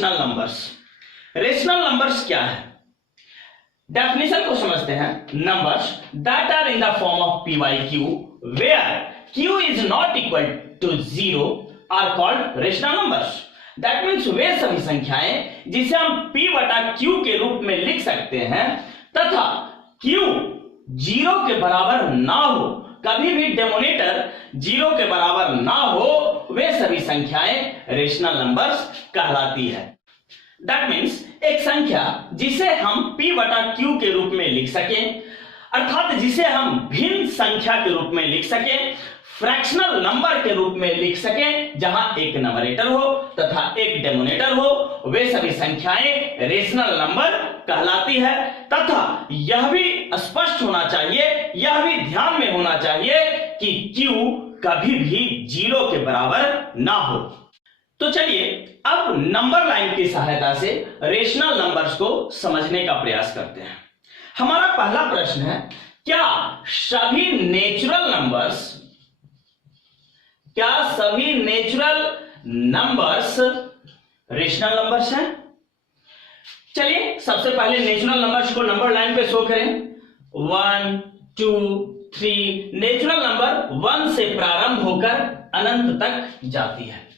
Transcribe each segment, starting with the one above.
Rational numbers. Rational numbers क्या है? Definition को समझते हैं। Numbers that are in the form of p by q where q is not equal to 0 are called rational numbers. That means वे सभी संख्याएं जिसे हम p बटा q के रूप में लिख सकते हैं तथा q 0 के बराबर ना हो, कभी भी डिनोमिनेटर 0 के बराबर ना हो, वे सभी संख्याएं रेशनल नंबर्स कहलाती है। दैट मीन्स एक संख्या जिसे हम p बटा q के रूप में लिख सकें, अर्थात जिसे हम भिन्न संख्या के रूप में लिख सकें, फ्रैक्शनल नंबर के रूप में लिख सकें, जहां एक न्यूमरेटर हो तथा एक डिनोमिनेटर हो, वे सभी संख्याएं रेशनल नंबर कहलाती है। तथा यह भी स्पष्ट होना चाहिए, यह भी ध्यान में होना चाहिए कि q कभी भी 0 के बराबर ना हो। तो चलिए अब नंबर लाइन की सहायता से रेशनल नंबर्स को समझने का प्रयास करते हैं। हमारा पहला प्रश्न है, क्या सभी नेचुरल नंबर्स रेशनल नंबर्स हैं? चलिए सबसे पहले नेचुरल नंबर्स को नंबर लाइन पे शो करें। 1 2 3। नेचुरल नंबर 1 से प्रारंभ होकर अनंत तक जाती है।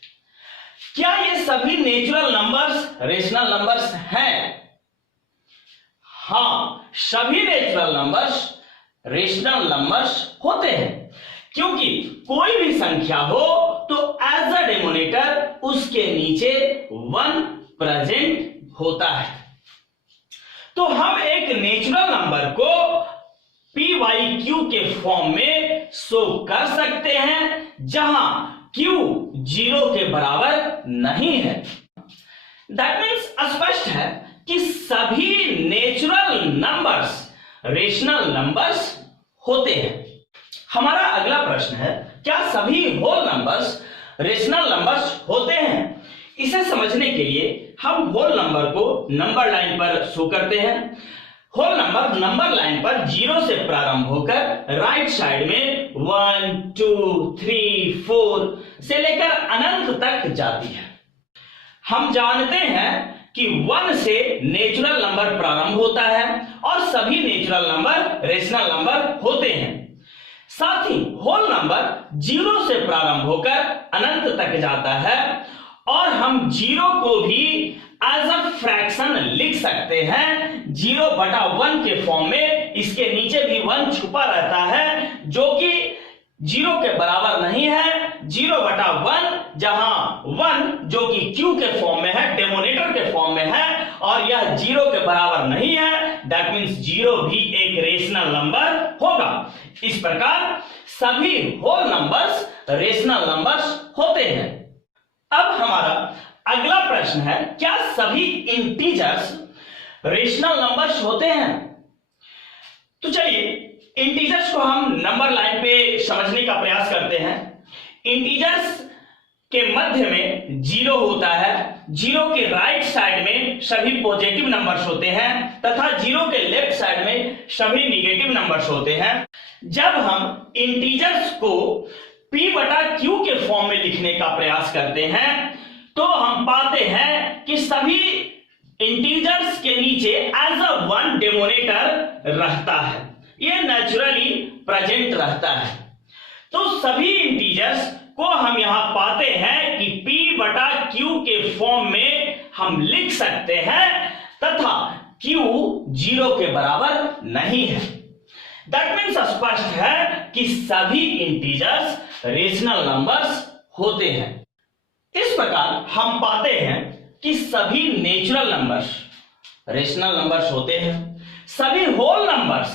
क्या ये सभी नेचुरल नंबर्स रेशनल नंबर्स हैं? हां, सभी नेचुरल नंबर्स रेशनल नंबर्स होते हैं, क्योंकि कोई भी संख्या हो तो एज अ डिनोमिनेटर उसके नीचे 1 प्रेजेंट होता है। तो हम एक नेचुरल नंबर को p बाई q के फॉर्म में शो कर सकते हैं, जहां q 0 के बराबर नहीं है। दैट मीन्स स्पष्ट है कि सभी नेचुरल नंबर्स रेशनल नंबर्स होते हैं। हमारा अगला प्रश्न है, क्या सभी होल नंबर्स रेशनल नंबर्स होते हैं? इसे समझने के लिए हम होल नंबर को नंबर लाइन पर शो करते हैं। होल नंबर नंबर लाइन पर 0 से प्रारंभ होकर राइट साइड में 1 2 3 4 से लेकर अनंत तक जाती है। हम जानते हैं कि 1 से नेचुरल नंबर प्रारंभ होता है और सभी नेचुरल नंबर रेशनल नंबर होते हैं। साथ ही होल नंबर 0 से प्रारंभ होकर अनंत तक जाता है और हम 0 को भी एज अ फ्रैक्शन लिख सकते हैं 0 बटा 1 के फॉर्म में। इसके नीचे भी 1 छुपा रहता है जो कि 0 के बराबर नहीं है। 0 बटा 1, जहां 1 जो कि q के फॉर्म में है, डिनोमिनेटर के फॉर्म में है, और यह 0 के बराबर नहीं है। दैट मीन्स 0 भी एक रेशनल नंबर होगा। इस प्रकार सभी होल नंबर्स रेशनल नंबर्स होते हैं। अब हमारा अगला प्रश्न है, क्या सभी इंटीजर्स रेशनल नंबर्स होते हैं? तो चलिए इंटीजर्स को हम नंबर लाइन पे समझने का प्रयास करते हैं। इंटीजर्स के मध्य में 0 होता है, 0 के राइट साइड में सभी पॉजिटिव नंबर्स होते हैं तथा 0 के लेफ्ट साइड में सभी निगेटिव नंबर्स होते हैं। जब हम इंटीजर्स को p बटा q के फॉर्म में लिखने का प्रयास करते हैं तो हम पाते हैं कि सभी इंटीजर्स के नीचे एज अ 1 डिनोमिनेटर रहता है, ये नेचुरली प्रेजेंट रहता है। तो सभी इंटीजर्स को हम यहां पाते हैं कि p बटा q के फॉर्म में हम लिख सकते हैं तथा q 0 के बराबर नहीं है। दैट मीन्स स्पष्ट है कि सभी इंटीजर्स रेशनल नंबर्स होते हैं। इस प्रकार हम पाते हैं कि सभी नेचुरल नंबर्स रेशनल नंबर्स होते हैं, सभी होल नंबर्स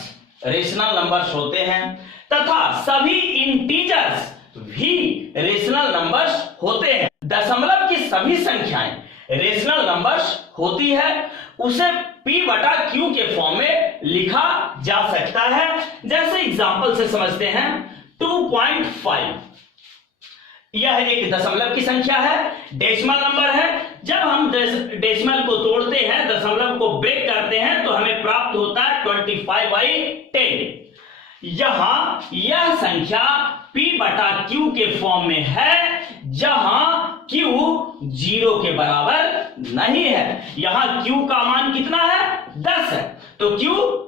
रेशनल नंबर्स होते हैं तथा सभी इंटीजर्स भी रेशनल नंबर्स होते हैं। दशमलव की सभी संख्याएं रेशनल नंबर्स होती है, उसे p बटा q के फॉर्म में लिखा जा सकता है। जैसे एग्जांपल से समझते हैं, 2.5 यह एक दशमलव की संख्या है, डेसिमल नंबर है। जब हम डेसिमल को तोड़ते हैं, दशमलव को ब्रेक करते हैं, तो हमें प्राप्त होता है 25/10। यहां यह संख्या p बटा q के फॉर्म में है, जहां q 0 के बराबर नहीं है। यहां q का मान कितना है 10 है, तो q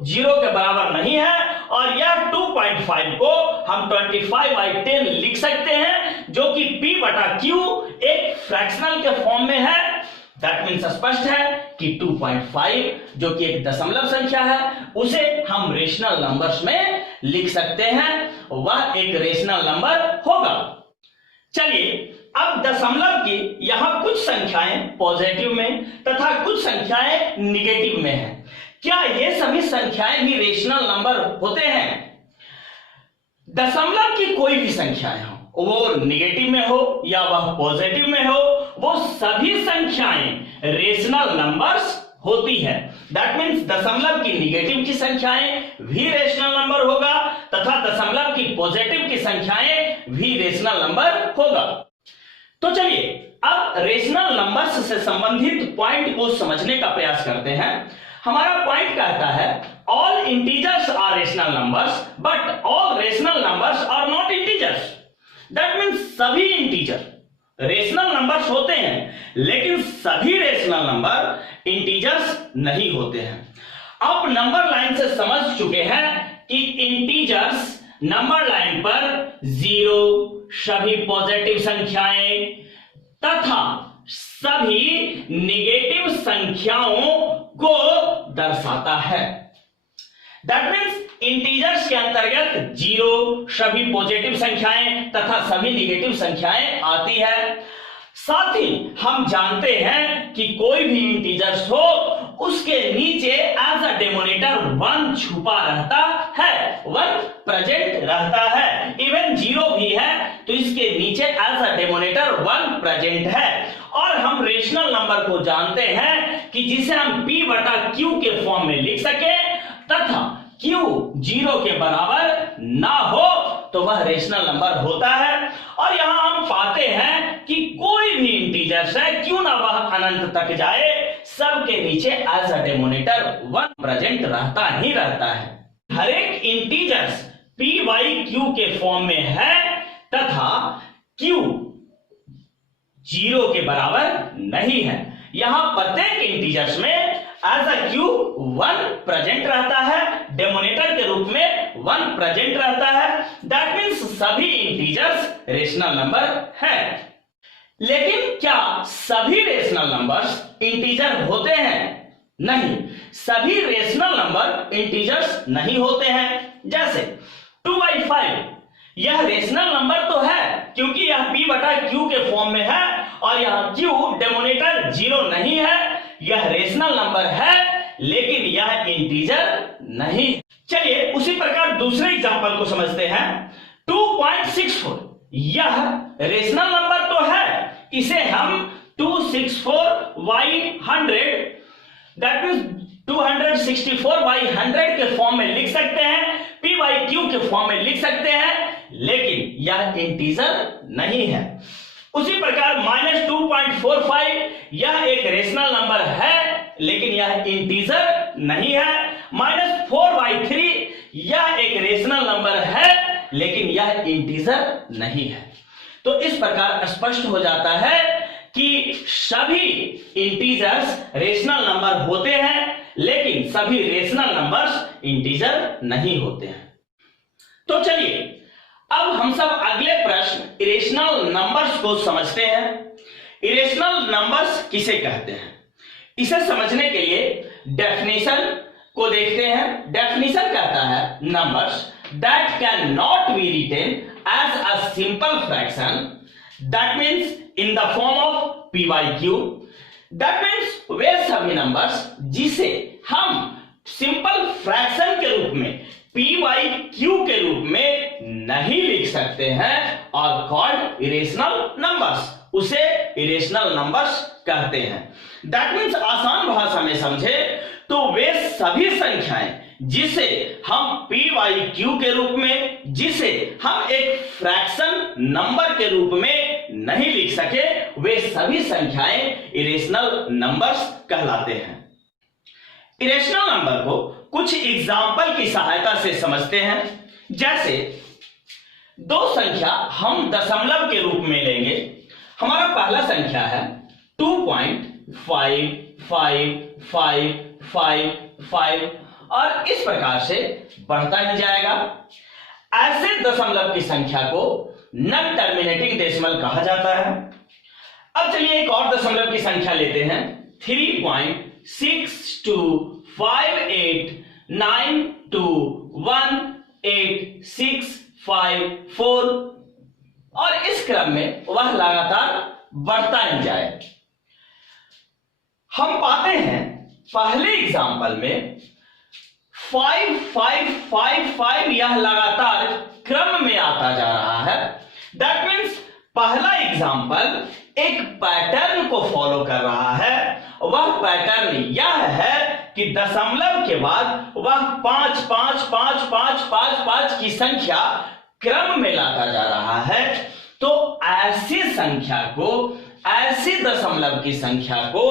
0 के बराबर नहीं है और यह 2.5 को हम 25/10 लिख सकते हैं जो कि p बटा q एक फ्रैक्शनल के फॉर्म में है। दैट मीन्स स्पष्ट है कि 2.5 जो कि एक दशमलव संख्या है उसे हम रेशनल नंबर्स में लिख सकते हैं, वह एक रेशनल नंबर होगा। चलिए अब दशमलव की यहां कुछ संख्याएं पॉजिटिव में तथा कुछ संख्याएं निगेटिव में हैं। क्या ये सभी संख्याएं भी रेशनल नंबर होते हैं? दशमलव की कोई भी संख्याएं हो, वो निगेटिव में हो या वह पॉजिटिव में हो, वो सभी संख्याएं रेशनल नंबर्स होती है। दैट मीन्स दशमलव की निगेटिव की संख्याएं भी रेशनल नंबर होगा तथा दशमलव की पॉजिटिव की संख्याएं भी रेशनल नंबर होगा। तो चलिए अब रेशनल नंबर्स से संबंधित पॉइंट को समझने का प्रयास करते हैं। हमारा पॉइंट कहता है all integers are rational numbers but all rational numbers are not integers. That means सभी इंटीजर रेशनल नंबर्स होते हैं लेकिन सभी रेशनल नंबर इंटीजर्स नहीं होते हैं। आप नंबर लाइन से समझ चुके हैं कि इंटीजर्स नंबर लाइन पर 0, सभी पॉजिटिव संख्याएं तथा सभी निगेटिव संख्याओं को दर्शाता है। दैट मीन्स इंटीजर्स के अंतर्गत 0, सभी पॉजिटिव संख्याएं तथा सभी निगेटिव संख्याएं आती है। साथ ही हम जानते हैं कि कोई भी इंटीजर्स हो उसके नीचे एज अ डिनोमिनेटर 1 छुपा रहता है, 1 प्रेजेंट रहता है। इवन 0 भी है तो इसके नीचे एज अ डिनोमिनेटर 1 प्रेजेंट है। और हम रेशनल नंबर को जानते हैं कि जिसे हम p बटा q के फॉर्म में लिख सके तथा q 0 के बराबर ना हो तो वह रेशनल नंबर होता है। और यहां हम पाते हैं कि कोई भी इंटीजर्स है क्यों ना वह अनंत तक जाए, सबके नीचे एज अ डिनोमिनेटर 1 प्रेजेंट रहता ही रहता है। हर एक इंटीजर्स p बाई q के फॉर्म में है तथा q 0 के बराबर नहीं है। यहां प्रत्येक इंटीजर्स में एज अ q 1 प्रेजेंट रहता है, डिनोमिनेटर के रूप में 1 प्रेजेंट रहता है। दैट मीन्स सभी इंटीजर्स रेशनल नंबर है। लेकिन क्या सभी रेशनल नंबर्स इंटीजर होते हैं? नहीं, सभी रेशनल नंबर इंटीजर्स नहीं होते हैं। जैसे 2/5 यह रेशनल नंबर तो है क्योंकि यह p बटा q के फॉर्म में है और यह q डिनोमिनेटर 0 नहीं है। यह रेशनल नंबर है लेकिन यह इंटीजर नहीं। चलिए उसी प्रकार दूसरे एग्जांपल को समझते हैं। 2.64 यह रेशनल नंबर तो है, इसे हम 264/100 दैट मींस 264/100 के फॉर्म में लिख सकते हैं, p बाई q के फॉर्म में लिख सकते हैं, लेकिन यह इंटीजर नहीं है। उसी प्रकार -2.45 यह एक रेशनल नंबर है लेकिन यह इंटीजर नहीं है। -4/3 यह एक रेशनल नंबर है लेकिन यह इंटीजर नहीं है। तो इस प्रकार स्पष्ट हो जाता है कि सभी इंटीजर्स रेशनल नंबर होते हैं लेकिन सभी रेशनल नंबर्स इंटीजर नहीं होते हैं। तो चलिए अब हम सब अगले प्रश्न इरेशनल नंबर्स को समझते हैं। इरेशनल नंबर्स किसे कहते हैं, इसे समझने के लिए डेफिनेशन को देखते हैं। डेफिनेशन कहता है numbers that can not be written as a simple fraction that means in the form of p by q। That means वे सभी नंबर्स जिसे हम सिंपल फ्रैक्शन के रूप में p by q के रूप में नहीं लिख सकते हैं और कॉल्ड इरेशनल नंबर्स, उसे इरेशनल नंबर्स कहते हैं। दैट मींस आसान भाषा में समझे तो वे सभी संख्याएं जिसे हम p by q के रूप में, जिसे हम एक फ्रैक्शन नंबर के रूप में नहीं लिख सके, वे सभी संख्याएं इरेशनल नंबर्स कहलाते हैं। इरेशनल नंबर को कुछ एग्जाम्पल की सहायता से समझते हैं। जैसे दो संख्या हम दशमलव के रूप में लेंगे। हमारा पहला संख्या है 2.09 5 5 5 5 5 और इस प्रकार से बढ़ता ही जाएगा। ऐसे दशमलव की संख्या को नॉन टर्मिनेटिंग डेसिमल कहा जाता है। अब चलिए एक और दशमलव की संख्या लेते हैं, 3.6258921865 और इस क्रम में वह लगातार बढ़ता ही जाए। हम पाते हैं पहले एग्जाम्पल में 5555 यह लगातार क्रम में आता जा रहा है। दैट मीन्स पहला एग्जाम्पल एक पैटर्न को फॉलो कर रहा है। वह पैटर्न यह है कि दशमलव के बाद वह 5 5 5 5 5 5 की संख्या क्रम में लाता जा रहा है। तो ऐसी संख्या को, ऐसी दशमलव की संख्या को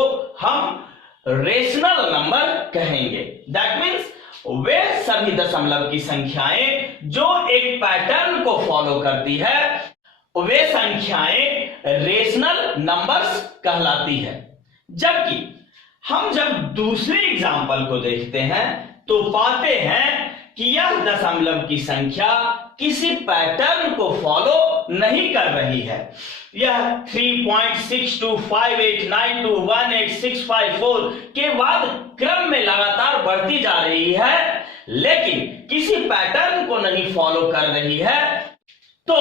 हम रेशनल नंबर कहेंगे। दैट मीन्स वे सभी दशमलव की संख्याएं जो एक पैटर्न को फॉलो करती है, वे संख्याएं रेशनल नंबर्स कहलाती है। जबकि हम जब दूसरे एग्जाम्पल को देखते हैं तो पाते हैं कि यह दशमलव की संख्या किसी पैटर्न को फॉलो नहीं कर रही है। यह 3.6258921865 के बाद क्रम में लगातार बढ़ती जा रही है, लेकिन किसी पैटर्न को नहीं फॉलो कर रही है। तो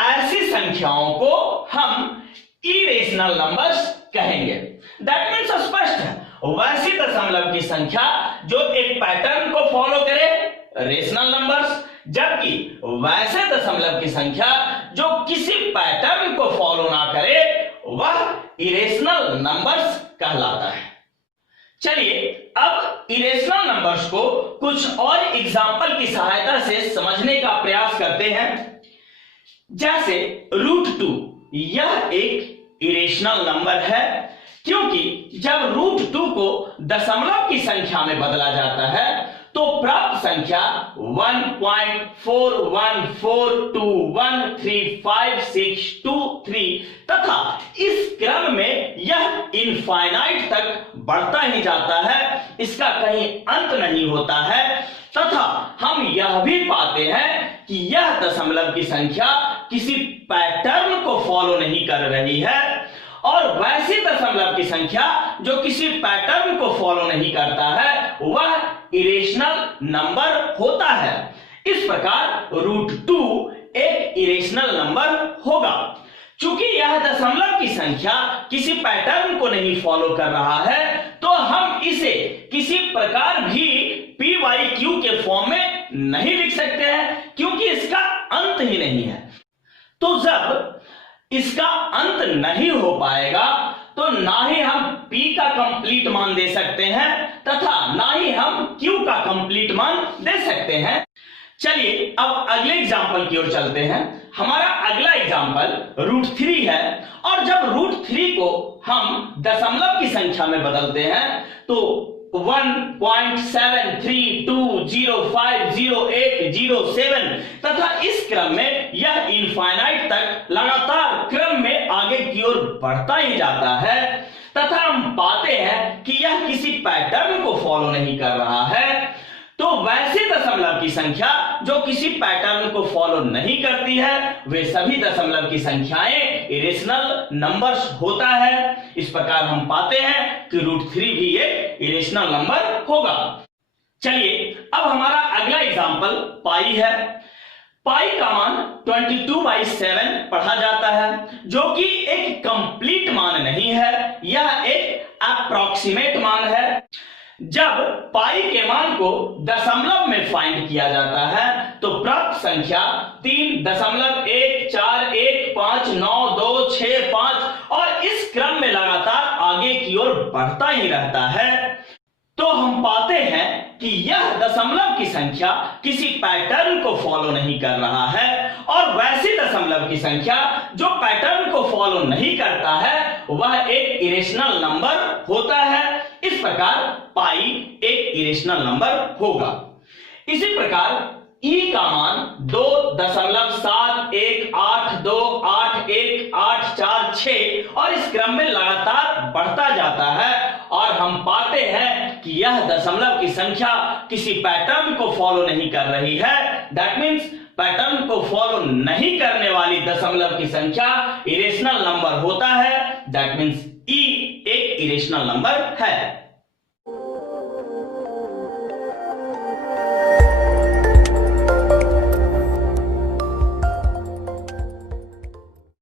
ऐसी संख्याओं को हम इरेशनल नंबर्स कहेंगे। दैट मीन्स स्पष्ट है, वैसी दशमलव की संख्या जो एक पैटर्न को फॉलो करे, रेशनल नंबर्स, जबकि वैसे दशमलव की संख्या जो किसी पैटर्न को फॉलो ना करे, वह इरेशनल नंबर्स कहलाता है। चलिए अब इरेशनल नंबर्स को कुछ और एग्जाम्पल की सहायता से समझने का प्रयास करते हैं। जैसे √2, यह एक इरेशनल नंबर है, क्योंकि जब √2 को दशमलव की संख्या में बदला जाता है तो प्राप्त संख्या 1.4142135623 तथा इस क्रम में यह इनफाइनाइट तक बढ़ता ही जाता है, इसका कहीं अंत नहीं होता है। तथा हम यह भी पाते हैं कि यह दशमलव की संख्या किसी पैटर्न को फॉलो नहीं कर रही है, और वैसी दशमलव की संख्या जो किसी पैटर्न को फॉलो नहीं करता है, वह इरेशनल नंबर होता है। इस प्रकार √2 एक इरेशनल नंबर होगा। चूंकि यह दशमलव की संख्या किसी पैटर्न को नहीं फॉलो कर रहा है, तो हम इसे किसी प्रकार भी PYQ के फॉर्म में नहीं लिख सकते हैं, क्योंकि इसका अंत ही नहीं है। तो जब इसका अंत नहीं हो पाएगा तो ना ही हम P का कंप्लीट मान दे सकते हैं तथा ना ही हम Q का कंप्लीट मान दे सकते हैं। चलिए अब अगले एग्जाम्पल की ओर चलते हैं। हमारा अगला एग्जाम्पल √3 है, और जब √3 को हम दशमलव की संख्या में बदलते हैं तो 1.7320500807 तथा इस क्रम में यह इनफाइनाइट तक लगातार क्रम में आगे की ओर बढ़ता ही जाता है। तथा हम पाते हैं कि यह किसी पैटर्न को फॉलो नहीं कर रहा है। तो वैसे दशमलव की संख्या जो किसी पैटर्न को फॉलो नहीं करती है, वे सभी दशमलव की संख्याएं इरेशनल नंबर्स होता है। इस प्रकार हम पाते हैं कि √3 भी एक इरेशनल नंबर होगा। चलिए अब हमारा अगला एग्जाम्पल पाई है। पाई का मान 22/7 पढ़ा जाता है, जो कि एक कंप्लीट मान नहीं है, यह एक अप्रॉक्सीमेट मान है। जब पाई के मान को दशमलव में फाइंड किया जाता है तो प्राप्त संख्या 3.141599265 और इस क्रम में लगातार आगे की ओर बढ़ता ही रहता है। तो हम पाते हैं कि यह दशमलव की संख्या किसी पैटर्न को फॉलो नहीं कर रहा है, और वैसी दशमलव की संख्या जो पैटर्न को फॉलो नहीं करता है, वह एक इरेशनल नंबर होता है। इस प्रकार पाई एक इरेशनल नंबर होगा। इसी प्रकार ई का मान 2.71828184 5, 6 और इस क्रम में लगातार बढ़ता जाता है और हम पाते हैं कि यह दशमलव की संख्या किसी पैटर्न को फॉलो नहीं कर रही है। दैट मीन्स पैटर्न को फॉलो नहीं करने वाली दशमलव की संख्या इरेशनल नंबर होता है। दैट मीन्स ई एक इरेशनल नंबर है।